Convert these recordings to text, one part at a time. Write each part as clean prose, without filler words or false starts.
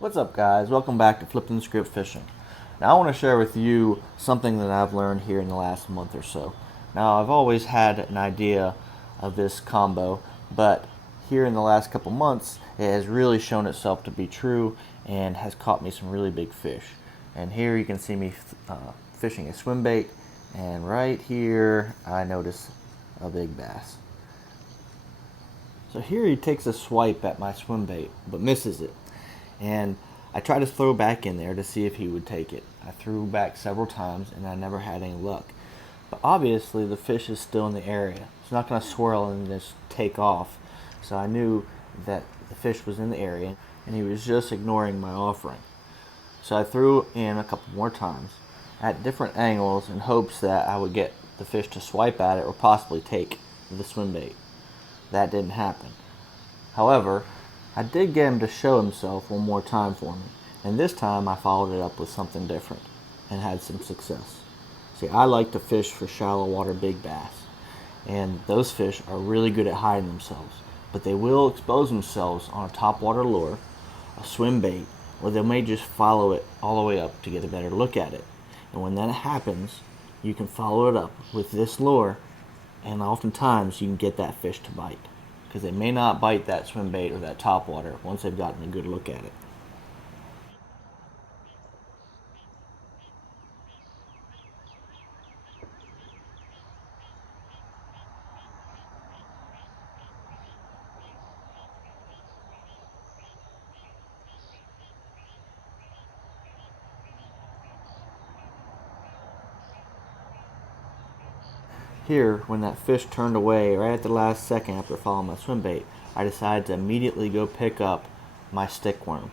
What's up, guys? Welcome back to Flipping the Script Fishing. Now I want to share with you something that I've learned here in the last month or so. Now I've always had an idea of this combo, but here in the last couple months it has really shown itself to be true and has caught me some really big fish. And here you can see me fishing a swim bait, and right here I notice a big bass. So here he takes a swipe at my swim bait but misses it. And I tried to throw back in there to see if he would take it. I threw back several times and I never had any luck. But obviously the fish is still in the area. It's not going to swirl and just take off. So I knew that the fish was in the area and he was just ignoring my offering. So I threw in a couple more times at different angles in hopes that I would get the fish to swipe at it or possibly take the swim bait. That didn't happen. However, I did get him to show himself one more time for me, and this time I followed it up with something different and had some success. See, I like to fish for shallow water big bass, and those fish are really good at hiding themselves, but they will expose themselves on a topwater lure, a swim bait, or they may just follow it all the way up to get a better look at it. And when that happens, you can follow it up with this lure, and oftentimes you can get that fish to bite, because they may not bite that swim bait or that topwater once they've gotten a good look at it. Here, when that fish turned away right at the last second after following my swim bait, I decided to immediately go pick up my stickworm.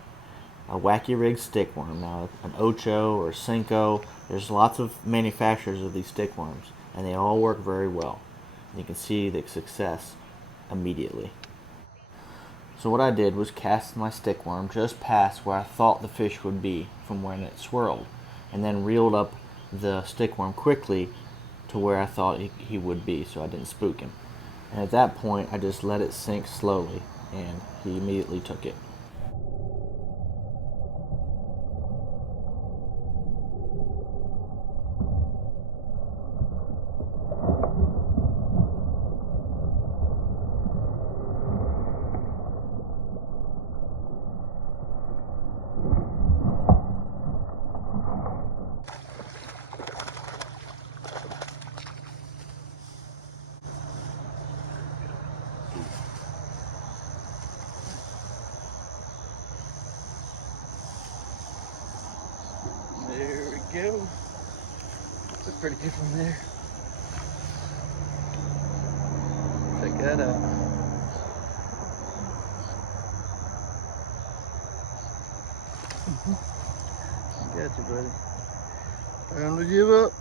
A wacky rig stickworm. Now, an Ocho or Cinco, there's lots of manufacturers of these stickworms, and they all work very well. And you can see the success immediately. So what I did was cast my stickworm just past where I thought the fish would be from when it swirled, and then reeled up the stickworm quickly to where I thought he would be, so I didn't spook him. And at that point, I just let it sink slowly, and he immediately took it. There we go. That's pretty good from there. Check that out. Got you, buddy. Time to give up.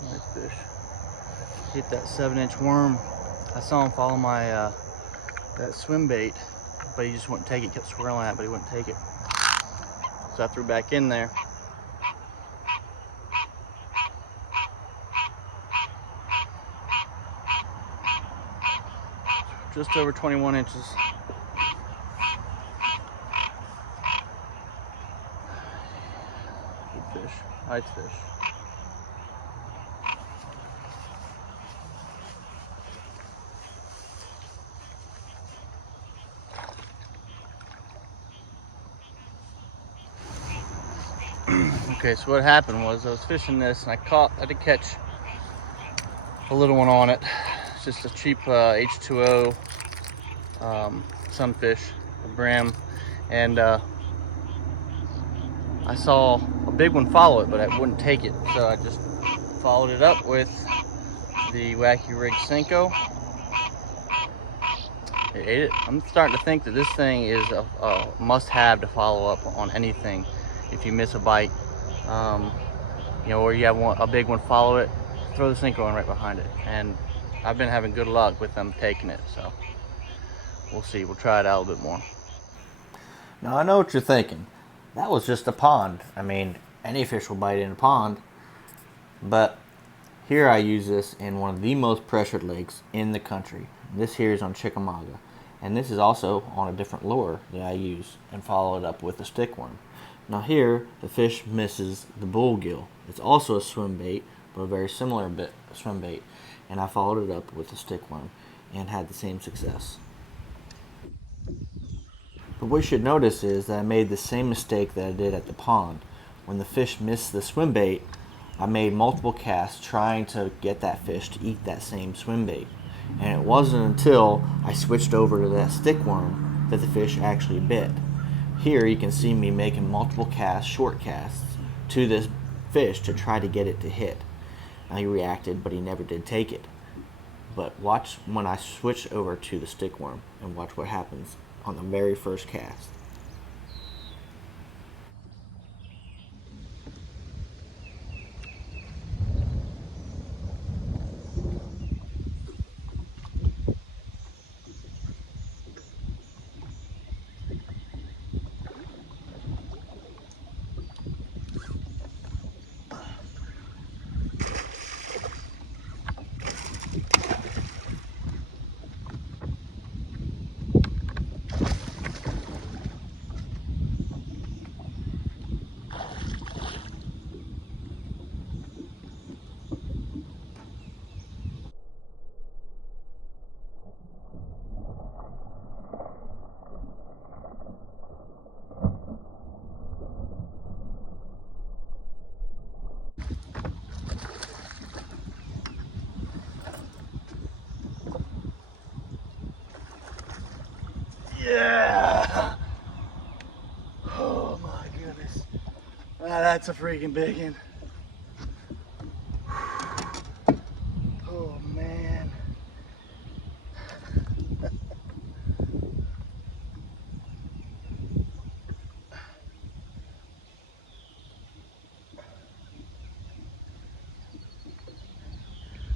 Nice fish. Hit that 7-inch worm. I saw him follow my that swim bait, but he just wouldn't take it. Kept swirling at it, but he wouldn't take it. So I threw back in there. Just over 21 inches. Good fish. Nice fish. Okay, so what happened was I was fishing this and I had to catch a little one on it. It's just a cheap H2O sunfish, a brim, and I saw a big one follow it, but I wouldn't take it, so I just followed it up with the wacky rig Cinco. It ate it. I'm starting to think that this thing is a must-have to follow up on anything. If you miss a bite, you know, or you have a big one, follow it, throw the Cinco in right behind it. And I've been having good luck with them taking it, so we'll see. We'll try it out a little bit more. Now I know what you're thinking. That was just a pond. I mean, any fish will bite in a pond. But here I use this in one of the most pressured lakes in the country. This here is on Chickamauga. And this is also on a different lure that I use and follow it up with a stickworm. Now here, the fish misses the bullgill. It's also a swim bait, but a very similar swim bait. And I followed it up with a stickworm and had the same success. But what you should notice is that I made the same mistake that I did at the pond. When the fish missed the swim bait, I made multiple casts trying to get that fish to eat that same swim bait. And it wasn't until I switched over to that stickworm that the fish actually bit. Here you can see me making multiple casts, short casts, to this fish to try to get it to hit. Now he reacted, but he never did take it. But watch when I switch over to the stickworm and watch what happens on the very first cast. Yeah! Oh my goodness. Wow, that's a freaking big one. Oh man.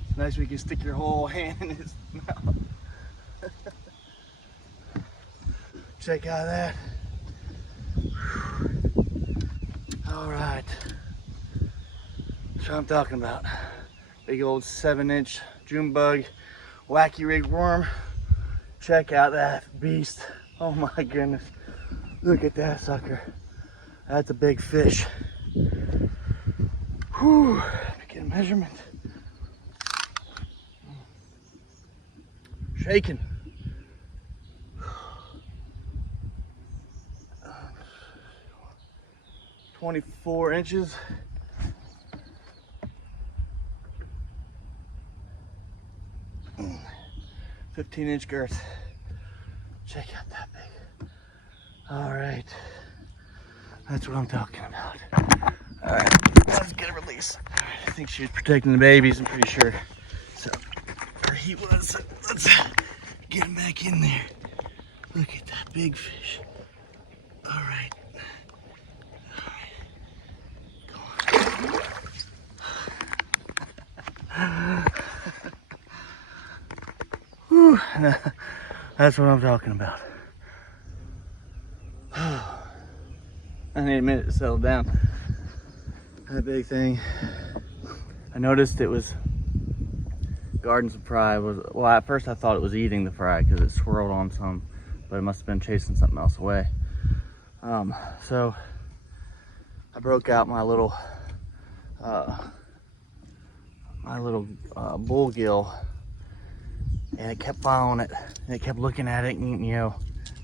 It's nice when you can stick your whole hand in his mouth. Check out that. All right. That's what I'm talking about. Big old 7-inch June bug, wacky rig worm. Check out that beast. Oh my goodness. Look at that sucker. That's a big fish. Whew. Let me get a measurement. Shaking. 24 inches. Mm. 15-inch girth. Check out that big. All right. That's what I'm talking about. All right, let's get a release. All right, I think she was protecting the babies, I'm pretty sure. So, there he was. Let's get him back in there. Look at that big fish. All right. Whew, that's what I'm talking about. I need a minute to settle down. That big thing. I noticed it was guarding some fry. Well, at first I thought it was eating the fry because it swirled on some, but it must have been chasing something else away. So I broke out my little bullgill, and it kept following it, and it kept looking at it, and you know,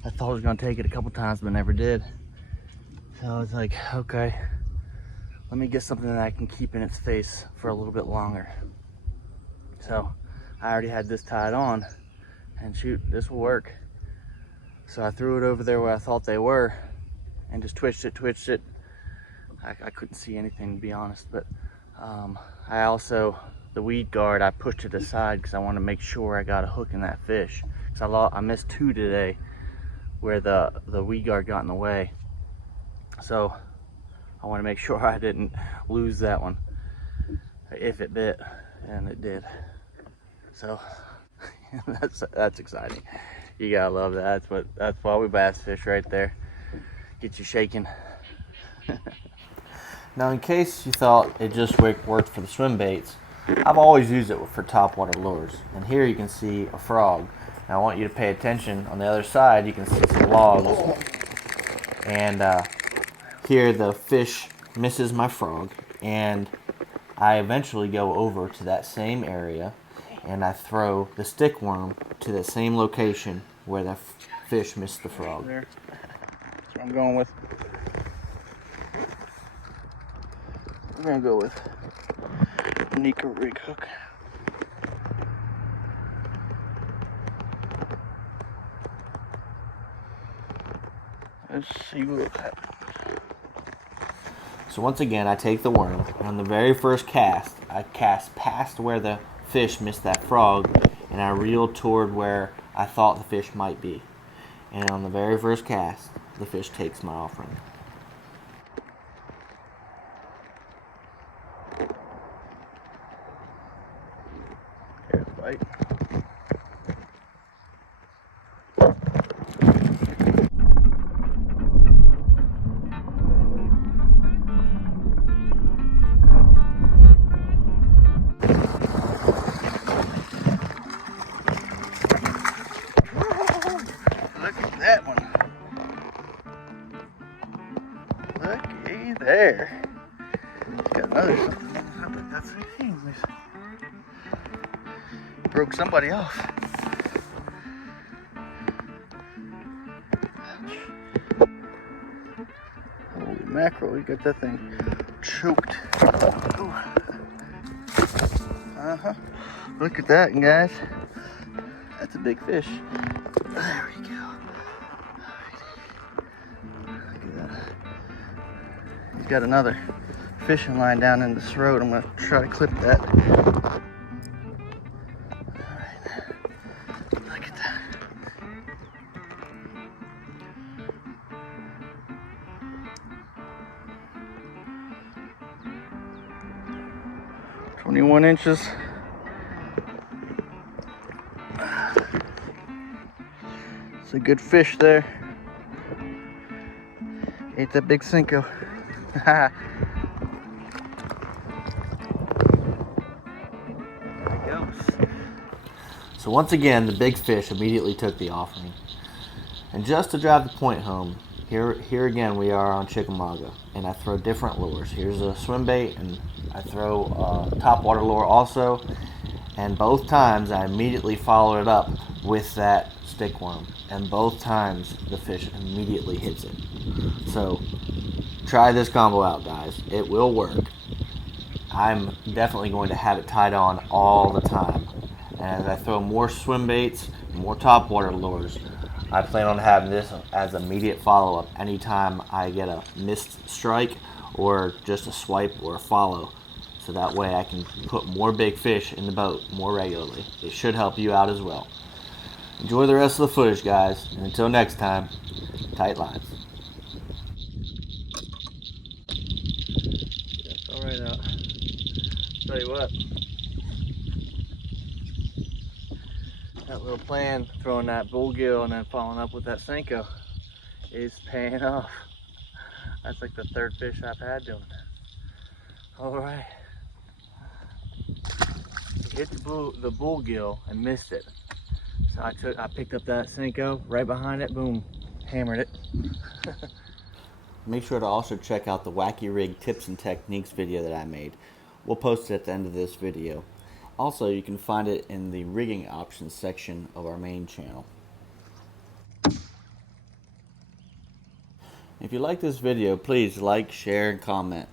I thought it was gonna take it a couple times, but never did. So I was like, okay, let me get something that I can keep in its face for a little bit longer. So I already had this tied on, and shoot, this will work. So I threw it over there where I thought they were, and just twitched it. I couldn't see anything, to be honest, but I also, the weed guard, I pushed it aside because I wanted to make sure I got a hook in that fish. Because I missed 2 today where the weed guard got in the way. So I want to make sure I didn't lose that one if it bit, and it did. So that's exciting. You gotta love that. That's why we bass fish right there. Get you shaking. Now, in case you thought it just worked for the swim baits, I've always used it for topwater lures. And here you can see a frog. Now I want you to pay attention. On the other side, you can see some logs. And here the fish misses my frog. And I eventually go over to that same area and I throw the stick worm to the same location where the fish missed the frog. There. That's what I'm going with. We're gonna go with Nika rig hook. Let's see what happens. So once again, I take the worm, and on the very first cast, I cast past where the fish missed that frog, and I reel toward where I thought the fish might be. And on the very first cast, the fish takes my offering. Here's a bite. Look at that one. Looky there. It's got another something. I bet that's a thing. Broke somebody off. Holy mackerel, we got that thing choked. Ooh. Look at that, guys. That's a big fish. There we go. Look at that. He's got another fishing line down in the throat. I'm gonna try to clip that. Alright. Look at that. "21 inches. It's a good fish there. Ate that big Cinco. There he goes. So once again, the big fish immediately took the offering. And just to drive the point home, here again we are on Chickamauga, and I throw different lures. Here's a swim bait, and I throw a topwater lure also, and both times I immediately follow it up with that stick worm, and both times the fish immediately hits it. So try this combo out, guys. It will work. I'm definitely going to have it tied on all the time. And as I throw more swim baits, more topwater lures, I plan on having this as immediate follow-up anytime I get a missed strike or just a swipe or a follow. So that way I can put more big fish in the boat more regularly. It should help you out as well. Enjoy the rest of the footage, guys. And until next time, tight lines. That's all right out. Tell you what. That little plan, throwing that bluegill and then following up with that Senko, is paying off. That's like the third fish I've had doing that. All right. Hit the bluegill and missed it. So I picked up that Senko, right behind it, boom, hammered it. Make sure to also check out the Wacky Rig Tips and Techniques video that I made. We'll post it at the end of this video. Also, you can find it in the rigging options section of our main channel. If you like this video, please like, share, and comment.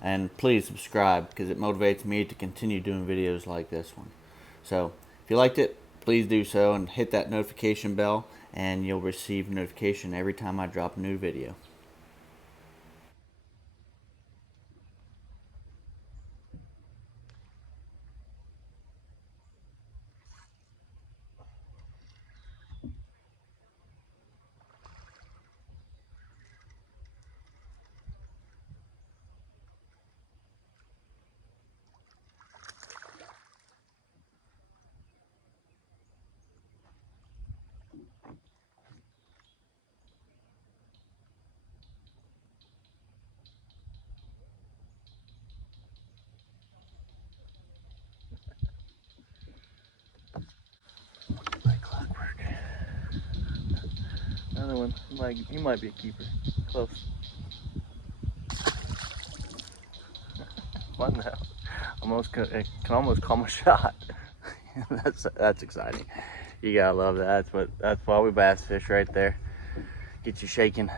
And please subscribe, because it motivates me to continue doing videos like this one. So, if you liked it, please do so and hit that notification bell, and you'll receive notification every time I drop a new video. Another one. He might be a keeper. Close. Fun now. It can almost call him a shot. That's exciting. You gotta love that. That's why we bass fish right there. Get you shaking.